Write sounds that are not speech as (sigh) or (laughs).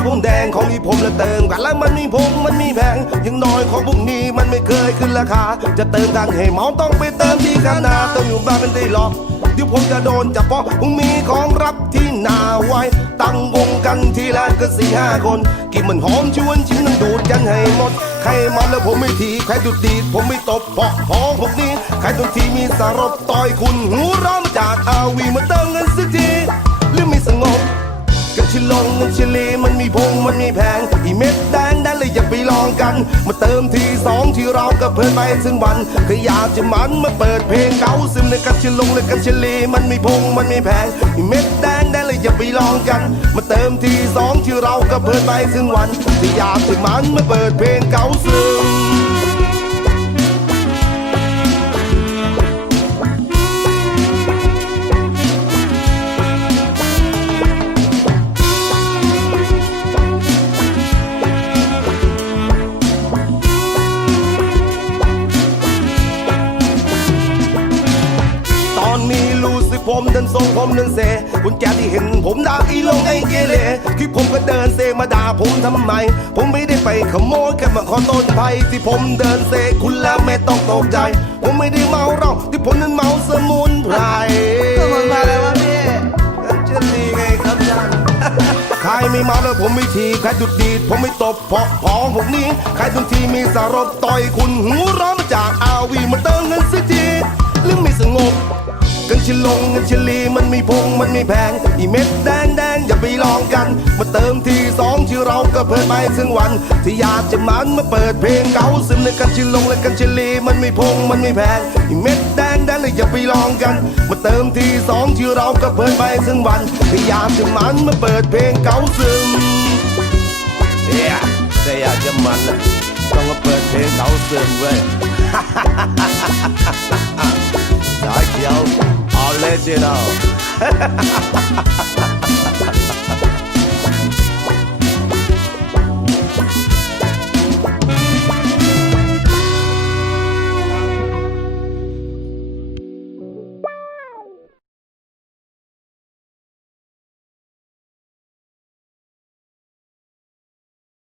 ตาผมแดงของที่ผมและเติมกันแล้วมันมีพงมันมีแพงยังน้อยของพวกนี้มันไม่เคยขึ้นราคา จะเติมกันให้เมาต้องไปเติมที่กันนาเติมอยู่บ้านเป็นได้หรอกเดี๋ยวผมจะโดนจับเพราะผมมีของรับที่นาไว้ ตั้งวงกันทีละก็สี่ห้าคน กินมันหอมชวนชิ้นมันดูดกันให้หมด ใครมาแล้วผมไม่ทีใครดูดดีดผมไม่ตบเพราะของพวกนี้ ใครตรงทีมีสารบต่อยคุณหูร้อน พงมันมีแพงอีเม็ดแดงดันเลยอย่าไปลองกัน มาเติมทีสองที่เราก็เพลินไปถึงวันก็อยากจะมันมาเปิดเพลงเก่าซึมในกันชิลงเลยกันชิลีมันมีพงมันมีแพงอีเม็ดแดงดันเลยอย่าไปลองกัน มาเติมทีสองที่เราก็เพลินไปถึงวันก็อยากจะมันมาเปิดเพลงเก่าซึม สึกผมเดินทรงผมเดินเซคุณแกที่เห็นผมด่าอีลงไอ้เกเรที่ผมก็เดินเซมาด่าผมทำไม ผมไม่ได้ไปขโมยแค่มาขอต้นไผ่ที่ผมเดินเซคุณแล้วไม่ต้องตกใจ ผมไม่ได้เมาเหล้าที่ผมนั้นเมาสมุนไพรก็มันมาแล้ววะพี่กันเชนดีไงครับท่านใครไม่เมาแล้วผมไม่ทีใครดุดดีดผมไม่ตบเพราะของพวกนี้ใครทุกทีมีสารบต่อยคุณหูร้อนมาจากอาวีมาเติมเงินสักทีหรือไม่สงบ กันชิลงกันชิลีมันมีพงมันมีแพงอีเม็ดแดงแดงอย่าไปลองกัน มาเติมทีสองที่เราก็เพลินไปถึงวัน ที่อยากจะมันมาเปิดเพลงเก่าซึมในกันชิลงและกันชิลีมันมีพงมันมีแพงอีเม็ดแดงแดงเลยอย่าไปลองกัน มาเติมทีสองที่เราก็เพลินไปถึงวันที่อยากจะมันมาเปิดเพลงเก่าซึมเฮ้ยแต่อยากจะมันนะต้องมาเปิดเพลงเก่าซึมเว้ย สา pledge it all. (laughs)